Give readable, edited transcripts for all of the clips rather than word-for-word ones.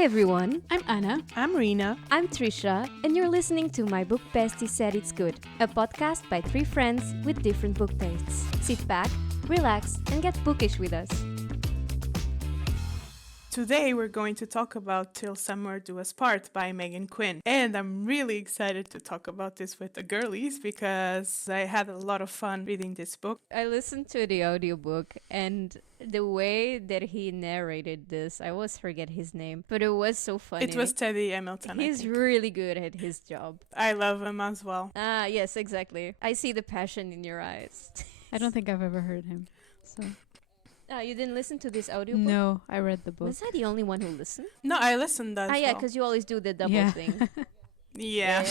Hi everyone, I'm Anna. I'm Rina. I'm Trisha, and you're listening to My Book Bestie Said It's Good, a podcast by three friends with different book tastes. Sit back, relax, and get bookish with us. Today we're going to talk about Till Summer Do Us Part by Meghan Quinn. And I'm really excited to talk about this with the girlies because I had a lot of fun reading this book. I listened to the audiobook, and the way that he narrated this, I always forget his name, but it was so funny. It was Teddy Hamilton. He's really good at his job. I love him as well. Yes, exactly. I see the passion in your eyes. I don't think I've ever heard him. So You didn't listen to this audiobook? no, I read the book. Was I the only one who listened? No, I listened as Yeah, well. because you always do the double thing. Yeah,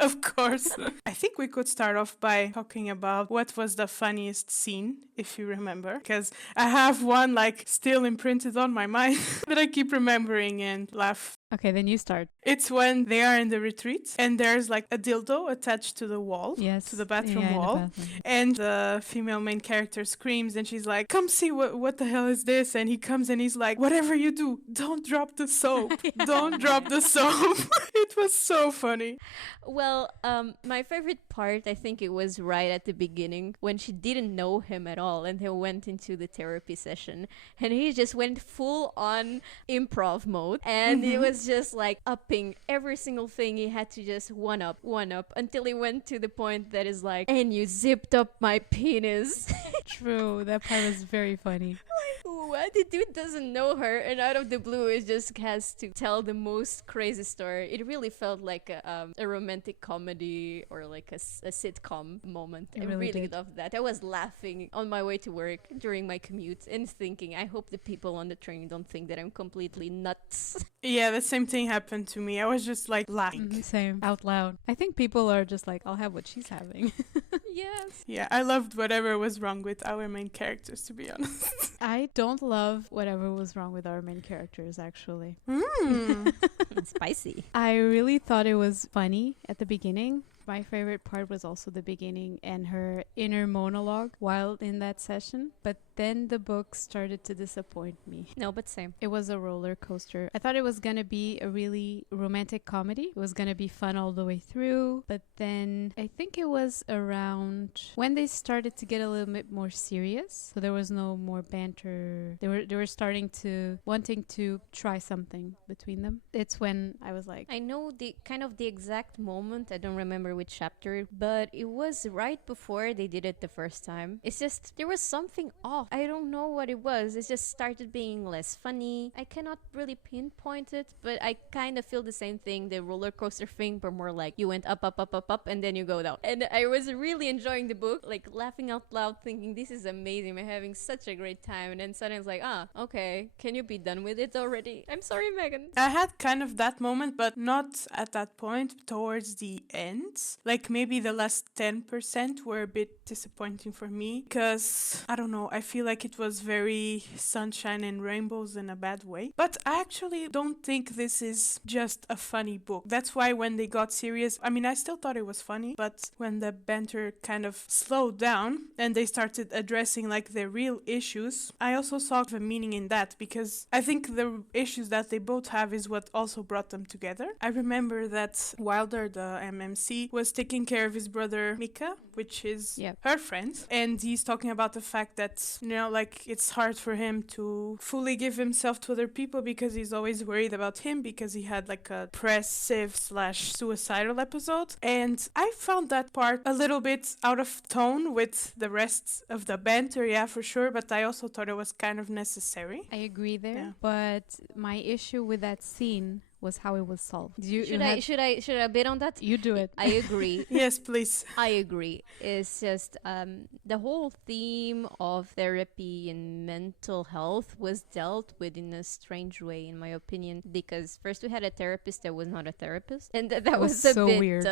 of course. I think we could start off by talking about what was the funniest scene, if you remember. Because I have one still imprinted on my mind that I keep remembering and laugh. Okay, then you start. It's when they are in the retreat and there's a dildo attached to the wall, Yes. to the bathroom in the wall. bathroom. And the female main character screams and she's like, come see what the hell is this? And he comes and he's like, whatever you do, don't drop the soap. Don't drop the soap. It was so funny. Well, my favorite part, I think it was right at the beginning when she didn't know him at all and they went into the therapy session and he just went full on improv mode and it was just upping every single thing. He had to just one up until he went to the point that is like, and you zipped up my penis. True, that part was very funny. What? The dude doesn't know her, and out of the blue, it just has to tell the most crazy story. It really felt like a romantic comedy or like a sitcom moment. It I really really did. loved that. I was laughing on my way to work during my commute and thinking, I hope the people on the train don't think that I'm completely nuts. Yeah, the same thing happened to me. I was just laughing. Same, out loud. I think people are just like, I'll have what she's having. Yes. Yeah, I loved whatever was wrong with our main characters, to be honest. I don't love whatever was wrong with our main characters, actually. Spicy. I really thought it was funny at the beginning. My favorite part was also the beginning and her inner monologue while in that session. But then the book started to disappoint me. No, but same. It was a roller coaster. I thought it was going to be a really romantic comedy. It was going to be fun all the way through. But then I think it was around when they started to get a little bit more serious. So there was no more banter. They were starting to wanting to try something between them. It's when I was like, I know the exact moment. I don't remember which chapter, but it was right before they did it the first time. It's just there was something off. I don't know what it was. It just started being less funny. I cannot really pinpoint it, but I kind of feel the same thing, the roller coaster thing, but more like you went up, and then you go down. And I was really enjoying the book, laughing out loud, thinking this is amazing. I'm having such a great time. And then suddenly it's like, okay, can you be done with it already? I'm sorry, Meghan. I had kind of that moment, but not at that point, towards the end. Maybe the last 10% were a bit disappointing for me because, I don't know, I feel like it was very sunshine and rainbows in a bad way. But I actually don't think this is just a funny book. That's why when they got serious, I still thought it was funny, but when the banter kind of slowed down and they started addressing their real issues, I also saw the meaning in that because I think the issues that they both have is what also brought them together. I remember that Wilder, the MMC, was taking care of his brother Mika, which is her friend, and he's talking about the fact that it's hard for him to fully give himself to other people because he's always worried about him because he had a depressive/suicidal episode. And I found that part a little bit out of tone with the rest of the banter, yeah, for sure, but I also thought it was kind of necessary. I agree there, but my issue with that scene was how it was solved. Should I bid on that? You do it. I agree. Yes, please. I agree. It's just the whole theme of therapy and mental health was dealt with in a strange way, in my opinion, because first we had a therapist that was not a therapist, and that was a so bit weird.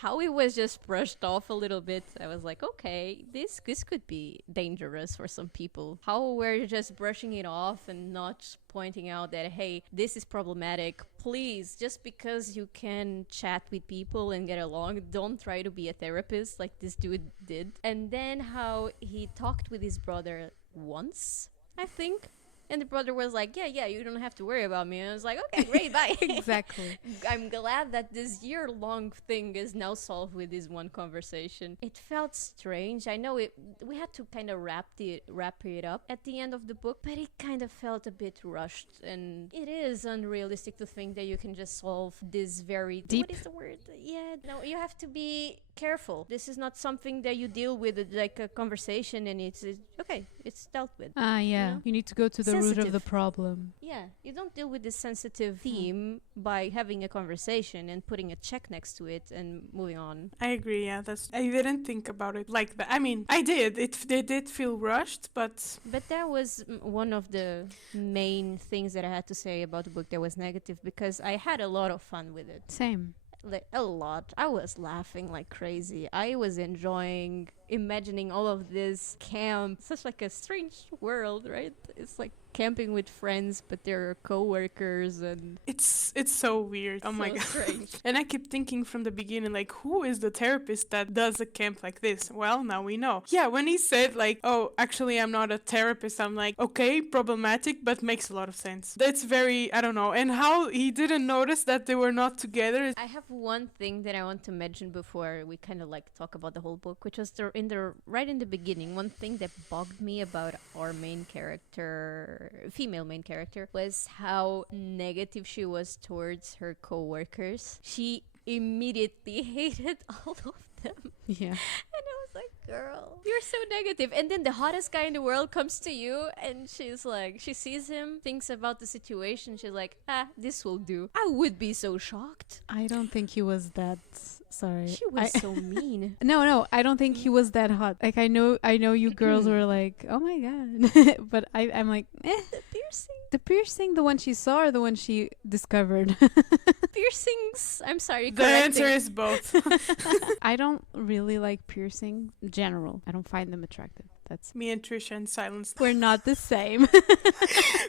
How it was just brushed off a little bit. I was like, okay, this could be dangerous for some people. How we're just brushing it off and not pointing out that, hey, this is problematic. Please, just because you can chat with people and get along, don't try to be a therapist like this dude did. And then how he talked with his brother once, I think. And the brother was like, yeah, you don't have to worry about me. And I was like, okay, great, bye. Exactly. I'm glad that this year-long thing is now solved with this one conversation. It felt strange. I know we had to kind of wrap it up at the end of the book, but it kind of felt a bit rushed, and it is unrealistic to think that you can just solve this very Deep. What is the word? Yeah, no, you have to be careful. This is not something that you deal with like a conversation, and it's okay, it's dealt with. Yeah. You know? You need to go to the root of the Sensitive. problem. Yeah, you don't deal with this sensitive theme by having a conversation and putting a check next to it and moving on. I agree. Yeah, I didn't think about it like that. I mean, I did. They did feel rushed, but But that was one of the main things that I had to say about the book that was negative, because I had a lot of fun with it. Same. Like, a lot. I was laughing like crazy. I was enjoying imagining all of this camp. Such like a strange world, right? It's like camping with friends, but they're co-workers, and it's so weird. Oh my so god. strange. And I keep thinking from the beginning, like, who is the therapist that does a camp like this? Well, now we know. Yeah, when he said, like, oh, actually, I'm not a therapist, I'm like, okay, problematic, but makes a lot of sense. That's very, I don't know. And how he didn't notice that they were not together. I have one thing that I want to mention before we kind of like talk about the whole book, which was right in the beginning. One thing that bugged me about our main character, female main character, was how negative she was towards her co-workers. She immediately hated all of them. Yeah. And I was like, girl, you're so negative. And then the hottest guy in the world comes to you, and she's like, she sees him, thinks about the situation. She's like, this will do. I would be so shocked. I don't think he was that. Sorry. She was so mean. No, I don't think he was that hot. Like I know you girls were like, oh my god, but I'm like, The piercing. the piercing, the one she saw or the one she discovered. Piercings. I'm sorry. The correcting. answer is both. I don't really like piercing in general. I don't find them attractive. That's Me and Trisha in silence. we're not the same.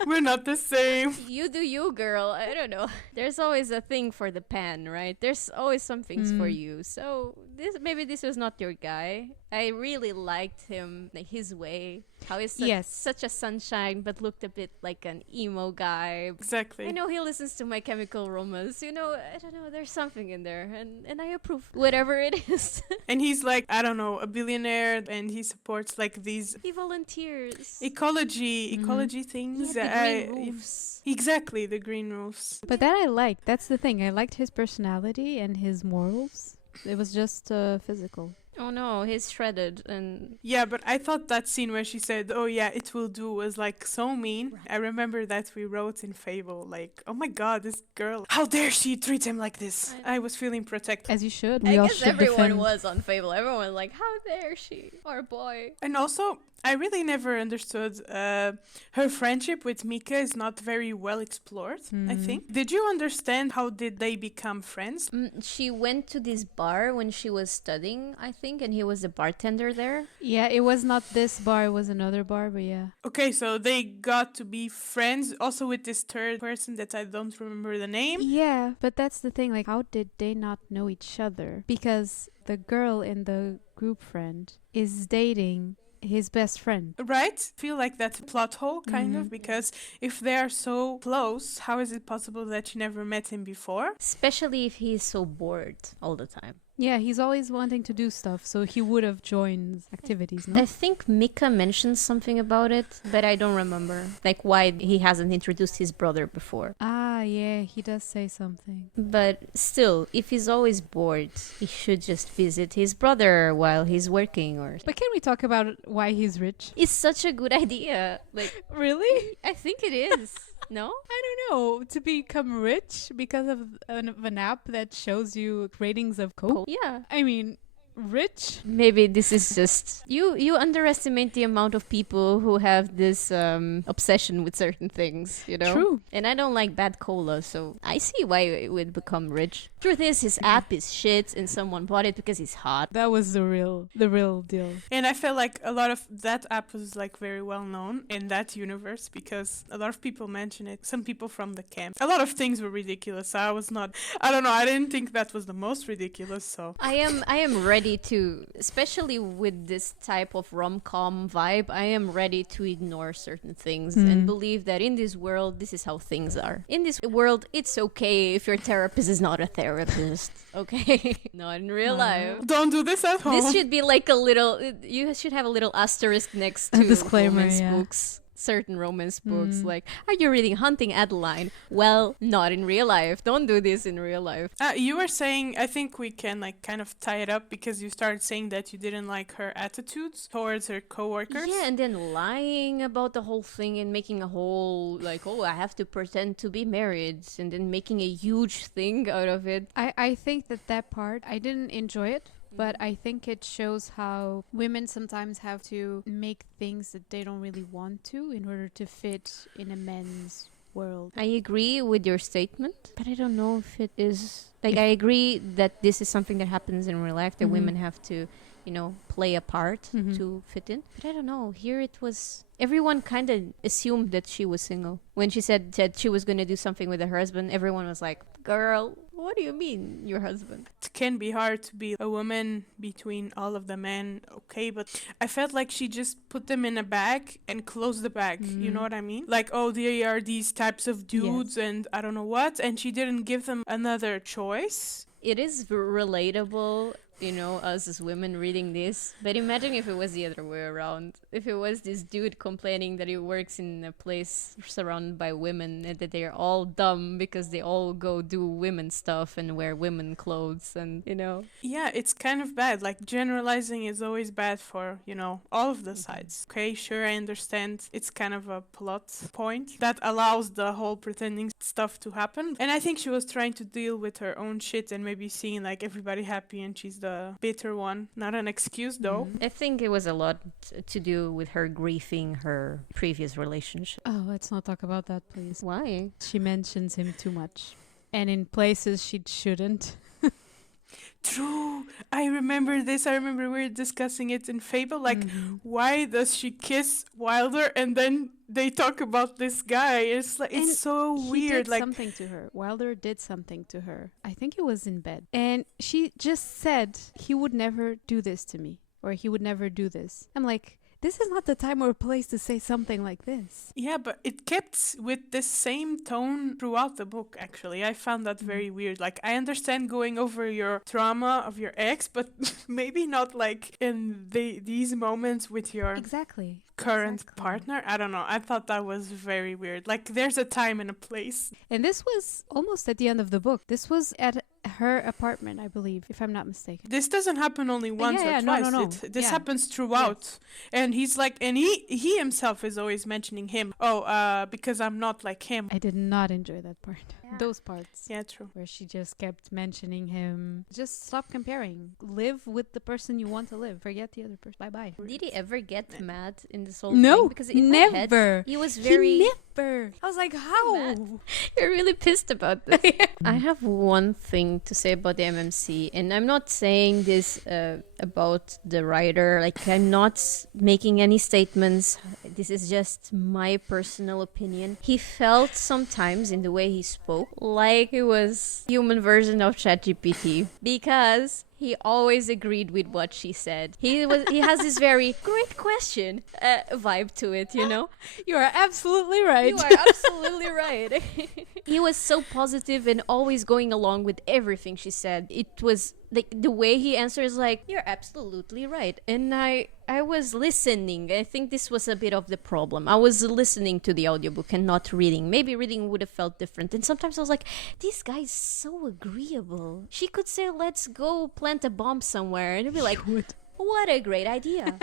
We're not the same. You do you, girl. I don't know. There's always a thing for the pan, right? There's always some things for you. So maybe this was not your guy. I really liked him, like his way. How he's such a sunshine, but looked a bit like an emo guy. Exactly. I know he listens to My Chemical Romance. You know, I don't know. There's something in there, and I approve whatever it is. And he's like, I don't know, a billionaire, and he supports like these He volunteers. ecology things. The green roofs. Exactly, the green roofs. But that I liked. That's the thing. I liked his personality and his morals. It was just physical. Oh no, he's shredded and Yeah, but I thought that scene where she said, oh yeah, it will do, was like so mean. Right. I remember that we wrote in Fable, like, oh my god, this girl, how dare she treat him like this? I was feeling protected. As you should. I We all guess should everyone defend. was on Fable. Everyone was like, how dare she? Our boy. And also, I really never understood her friendship with Mika is not very well explored, I think. Did you understand how did they become friends? She went to this bar when she was studying, I think, and he was a bartender there. Yeah, it was not this bar, it was another bar, but yeah. Okay, so they got to be friends also with this third person that I don't remember the name. Yeah, but that's the thing, like how did they not know each other? Because the girl in the group friend is dating his best friend. Right? Feel like that's a plot hole, kind of, because if they are so close, how is it possible that you never met him before? Especially if he's so bored all the time. Yeah, he's always wanting to do stuff, so he would have joined activities, I no? think Mika mentioned something about it, but I don't remember. Like why he hasn't introduced his brother before. Ah, yeah, he does say something. But still, if he's always bored, he should just visit his brother while he's working or... But can we talk about why he's rich? It's such a good idea. Like, Really? I think it is. No? I don't know. To become rich because of an app that shows you ratings of Coke? Yeah. I mean, rich? Maybe this is just you underestimate the amount of people who have this obsession with certain things, you know. True. And I don't like bad cola, so I see why it would become rich. Truth is, his app is shit, and someone bought it because he's hot. That was the real deal. And I felt like a lot of that app was like very well known in that universe because a lot of people mention it. Some people from the camp. A lot of things were ridiculous. I don't know, I didn't think that was the most ridiculous, so. I am ready ready to, especially with this type of rom-com vibe, I am ready to ignore certain things and believe that in this world, this is how things are. In this world, it's okay if your therapist is not a therapist, okay? Not in real life. Don't do this at home. This should be like a little, you should have a little asterisk next to disclaimer, romance yeah. books. Certain romance books, like, are you reading Hunting Adeline? Well, not in real life. Don't do this in real life. You were saying, I think we can like kind of tie it up because you started saying that you didn't like her attitudes towards her coworkers. Yeah, and then lying about the whole thing and making a whole, like, oh, I have to pretend to be married, and then making a huge thing out of it. I think that part, I didn't enjoy it. But I think it shows how women sometimes have to make things that they don't really want to in order to fit in a men's world. I agree with your statement, but I don't know if it is... Like, I agree that this is something that happens in real life, that women have to, you know, play a part to fit in. But I don't know. Here it was... Everyone kind of assumed that she was single. When she said she was going to do something with her husband, everyone was like, girl, what do you mean, your husband? It can be hard to be a woman between all of the men, okay, but I felt like she just put them in a bag and closed the bag, you know what I mean? Like, oh, they are these types of dudes and I don't know what, and she didn't give them another choice. It is relatable, you know, us as women reading this. But imagine if it was the other way around. If it was this dude complaining that he works in a place surrounded by women and that they're all dumb because they all go do women stuff and wear women clothes and, you know. Yeah, it's kind of bad. Like, generalizing is always bad for, you know, all of the sides. Okay, sure, I understand it's kind of a plot point that allows the whole pretending stuff to happen. And I think she was trying to deal with her own shit and maybe seeing, like, everybody happy and she's the bitter one. Not an excuse, though. I think it was a lot to do with her grieving her previous relationship. Oh, let's not talk about that, please. Why? She mentions him too much. And in places she shouldn't. True. I remember this. I remember we were discussing it in Fable. Like, why does she kiss Wilder and then they talk about this guy? It's like, it's so weird. He did like something to her. Wilder did something to her. I think it was in bed. And she just said he would never do this to me. Or he would never do this. I'm like, this is not the time or place to say something like this. Yeah, but it kept with the same tone throughout the book, actually. I found that very weird. Like, I understand going over your trauma of your ex, but maybe not like in these moments with your current partner. I don't know. I thought that was very weird. Like, there's a time and a place. And this was almost at the end of the book. This was at her apartment, I believe, if I'm not mistaken. This doesn't happen only once or twice. No. This happens throughout. Yes. And he's like, and he himself is always mentioning him. Oh, because I'm not like him. I did not enjoy that part. Yeah. Those parts. Yeah, true. Where she just kept mentioning him. Just stop comparing. Live with the person you want to live. Forget the other person. Bye-bye. Did he ever get mad in this whole thing? Because in never. My head, he was very... Never. I was like, how? You're really pissed about this. I have one thing to say about the MMC, and I'm not saying this about the writer. Like, I'm not making any statements. This is just my personal opinion. He felt sometimes in the way he spoke like he was human version of ChatGPT, because he always agreed with what she said. He has this very great question vibe to it, you know? You are absolutely right. You are absolutely right. He was so positive and always going along with everything she said. It was like the way he answers, like, you're absolutely right. And I was listening. I think this was a bit of the problem. I was listening to the audiobook and not reading. Maybe reading would have felt different. And sometimes I was like, this guy's so agreeable. She could say, let's go plant a bomb somewhere. And I'd be like, what a great idea.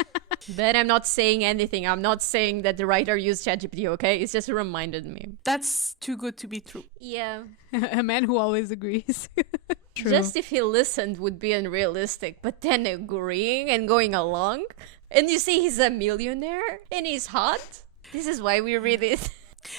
But I'm not saying anything. I'm not saying that the writer used ChatGPT, okay? It's just reminded me. That's too good to be true. Yeah. A man who always agrees. True. Just if he listened would be unrealistic. But then agreeing and going along. And you see he's a millionaire and he's hot. This is why we read it.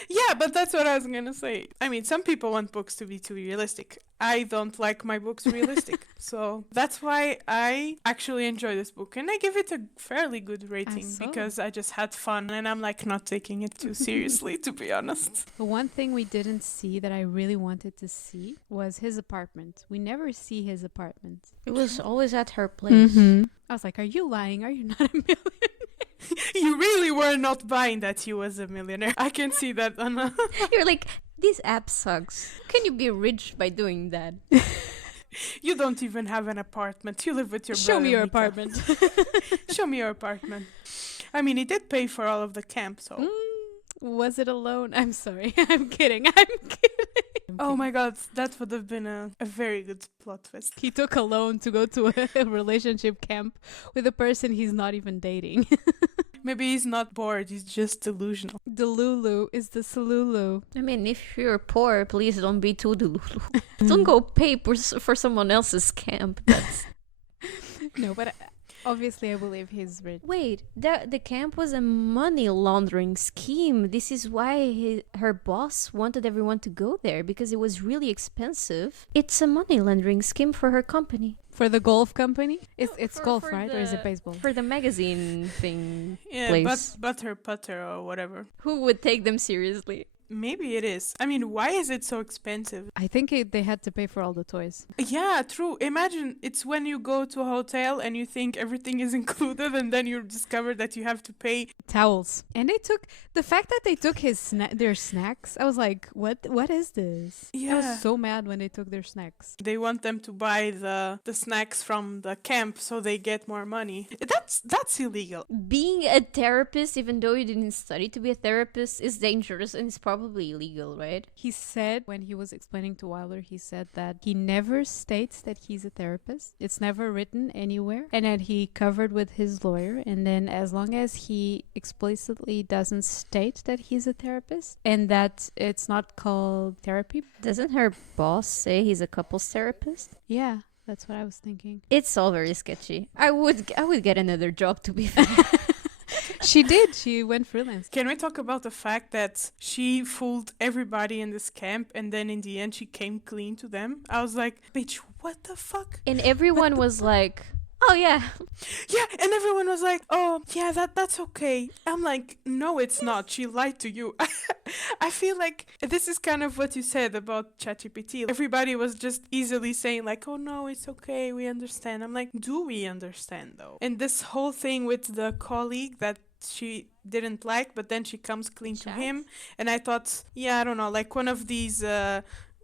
Yeah, but that's what I was gonna say. I mean, some people want books to be too realistic. I don't like my books realistic. So that's why I actually enjoy this book. And I give it a fairly good rating saw. because I just had fun and I'm like not taking it too seriously, to be honest. The one thing we didn't see that I really wanted to see was his apartment. We never see his apartment. It was always at her place. I was like, are you lying? Are you not a millionaire? You really were not buying that he was a millionaire. I can see that on a... You're like, this app sucks. Can you be rich by doing that? You don't even have an apartment. You live with your Show brother, me your Mika. apartment. Show me your apartment. I mean, he did pay for all of the camp, so... Was it a loan? I'm sorry. I'm kidding. I'm kidding. Oh my god, that would have been a very good plot twist. He took a loan to go to a relationship camp with a person he's not even dating. Maybe he's not bored, he's just delusional. Delulu is the Salulu. I mean, if you're poor, please don't be too delulu. Don't go pay for someone else's camp. That's... No, but obviously I believe he's rich. Wait, the camp was a money laundering scheme. This is why her boss wanted everyone to go there, because it was really expensive. It's a money laundering scheme for her company. For the golf company? It's For- golf, for right? Or is it baseball? For the magazine thing Yeah, place. butter putter or whatever. Who would take them seriously? Maybe it is. I mean, why is it so expensive? I think they had to pay for all the toys. Yeah, true. Imagine it's when you go to a hotel and you think everything is included and then you discover that you have to pay. Towels. And they took the fact that they took their snacks. I was like, what is this? I Yeah. was so mad when they took their snacks. They want them to buy the snacks from the camp so they get more money. That's illegal. Being a therapist, even though you didn't study to be a therapist, is dangerous and it's probably illegal, right? He said when he was explaining to Wilder, he said that he never states that he's a therapist. It's never written anywhere. And that he covered with his lawyer. And then as long as he explicitly doesn't state that he's a therapist and that it's not called therapy. Doesn't her boss say he's a couples therapist? Yeah, that's what I was thinking. It's all very sketchy. I would get another job, to be fair. She did. She went freelance. Can we talk about the fact that she fooled everybody in this camp and then in the end she came clean to them? I was like, bitch, what the fuck? And everyone was like, oh yeah. Yeah, and everyone was like, oh, yeah, that's okay. I'm like, no, it's not. She lied to you. I feel like this is kind of what you said about ChatGPT. Everybody was just easily saying like, oh no, it's okay, we understand. I'm like, do we understand though? And this whole thing with the colleague that she didn't like, but then she comes clean to him. And I thought, yeah, I don't know, like one of these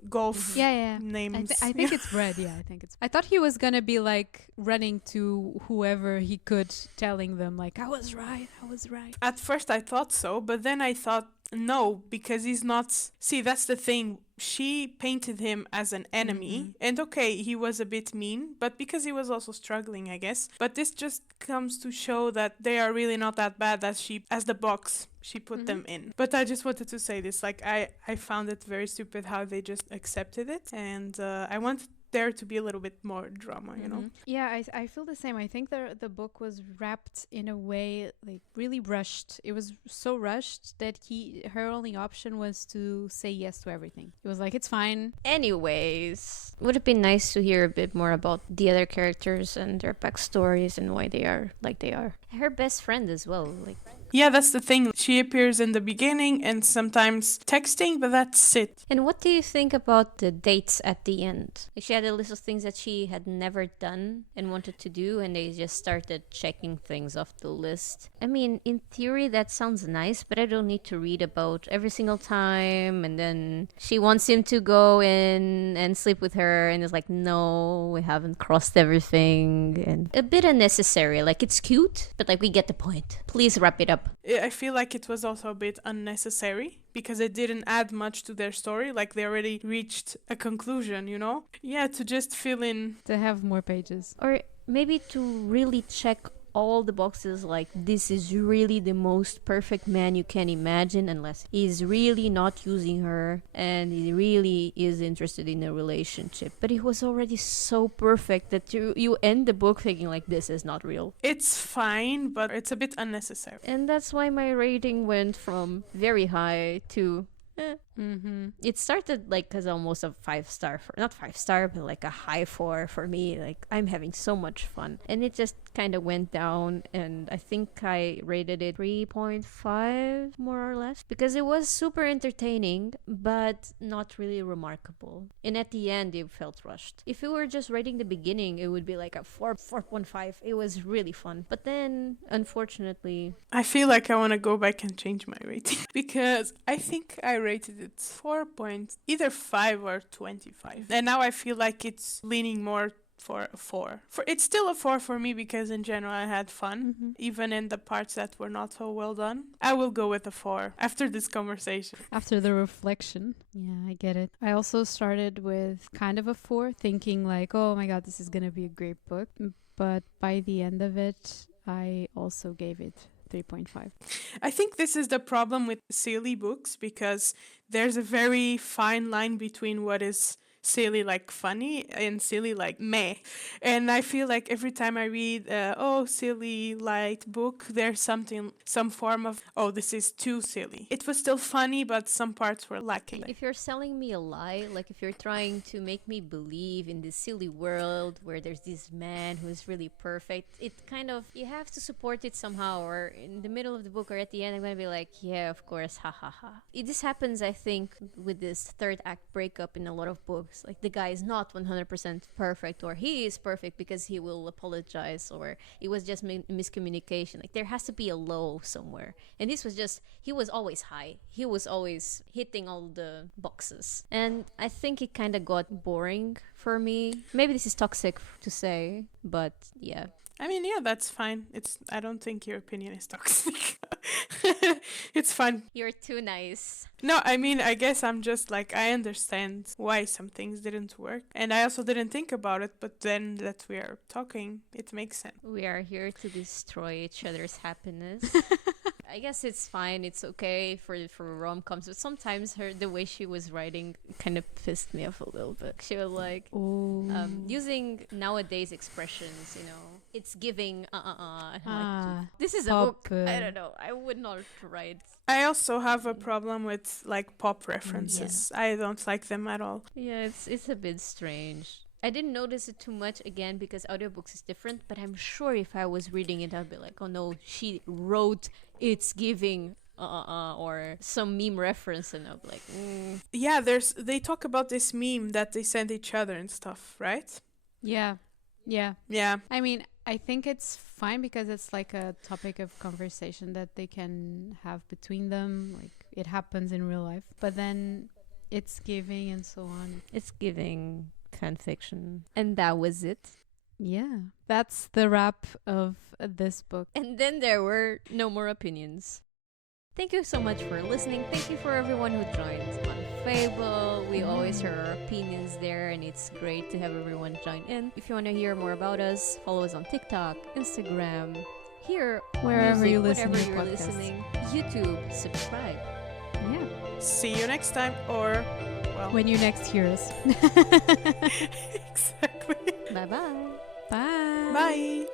golf Yeah. names. I think it's Brad. Yeah, I thought he was gonna be like running to whoever he could, telling them like, I was right. At first I thought so, but then I thought, no, because he's not... See, that's the thing. She painted him as an enemy. And okay, he was a bit mean, but because he was also struggling, I guess. But this just comes to show that they are really not that bad as the box she put them in. But I just wanted to say this. Like, I found it very stupid how they just accepted it. And I wanted there to be a little bit more drama, you know? Yeah, I feel the same. I think the book was wrapped in a way like really rushed. It was so rushed that her only option was to say yes to everything. It was like, it's fine. Anyways, would it be nice to hear a bit more about the other characters and their backstories and why they are like they are? Her best friend as well, like... Yeah, that's the thing. She appears in the beginning and sometimes texting, but that's it. And what do you think about the dates at the end? Like, she had a list of things that she had never done and wanted to do, and they just started checking things off the list. I mean, in theory, that sounds nice, but I don't need to read about every single time, and then she wants him to go in and sleep with her, and it's like, no, we haven't crossed everything, and a bit unnecessary. Like, it's cute, but like, we get the point. Please wrap it up. I feel like it was also a bit unnecessary because it didn't add much to their story. Like they already reached a conclusion, you know? Yeah, to just fill in. To have more pages. Or maybe to really check all the boxes. Like, this is really the most perfect man you can imagine, unless he's really not using her and he really is interested in a relationship. But it was already so perfect that you end the book thinking like, this is not real. It's fine, but it's a bit unnecessary. And that's why my rating went from very high to It started like as almost a 5-star, not 5-star, but like a high 4 for me. Like, I'm having so much fun, and it just kind of went down, and I think I rated it 3.5 more or less, because it was super entertaining but not really remarkable, and at the end it felt rushed. If we were just rating the beginning, it would be like a 4.5. It was really fun, but then unfortunately, I feel like I want to go back and change my rating because I think I rated it 4 point either 5 or 25, and now I feel like it's leaning more for a 4. It's still a 4 for me because in general I had fun, even in the parts that were not so well done. I will go with a 4 after this conversation. After the reflection. Yeah, I get it. I also started with kind of a 4, thinking like, oh my god, this is gonna be a great book. But by the end of it, I also gave it 3.5. I think this is the problem with silly books, because there's a very fine line between what is silly like funny and silly like meh. And I feel like every time I read silly light book, there's some form of, oh, this is too silly. It was still funny, but some parts were lacking. if you're selling me a lie, like if you're trying to make me believe in this silly world where there's this man who is really perfect, it kind of, you have to support it somehow, or in the middle of the book or at the end I'm gonna be like, yeah, of course, ha ha ha. This happens, I think, with this third act breakup in a lot of books. Like, the guy is not 100% perfect, or he is perfect because he will apologize, or it was just miscommunication. Like, there has to be a low somewhere, and this was just, he was always high, he was always hitting all the boxes, and I think it kind of got boring for me. Maybe this is toxic to say, but yeah. I mean, yeah, that's fine. I don't think your opinion is toxic. It's fine. You're too nice. No, I mean, I guess I'm just like, I understand why some things didn't work. And I also didn't think about it, but then that we are talking, it makes sense. We are here to destroy each other's happiness. I guess it's fine. It's okay for rom-coms, but sometimes the way she was writing kind of pissed me off a little bit. She was like, using nowadays expressions, it's giving like, this is a book. I don't know. I would not write. I also have a problem with like pop references. Yeah. I don't like them at all. Yeah, it's a bit strange. I didn't notice it too much, again, because audiobooks is different, but I'm sure if I was reading it, I'd be like, oh no, she wrote it's giving or some meme reference, and I'll be like, Yeah, they talk about this meme that they send each other and stuff, right? Yeah. I mean, I think it's fine because it's like a topic of conversation that they can have between them. Like, it happens in real life, but then it's giving and so on. It's giving fan fiction. And that was it. Yeah. That's the wrap of this book. And then there were no more opinions. Thank you so much for listening. Thank you for everyone who joined on Fable. We always hear our opinions there, and it's great to have everyone join in. If you want to hear more about us, follow us on TikTok, Instagram, hear wherever music, you listen whatever to you're podcasts. listening, YouTube, subscribe. Yeah. See you next time, or, well, when you next hear us. Exactly. Bye-bye. Bye. Bye.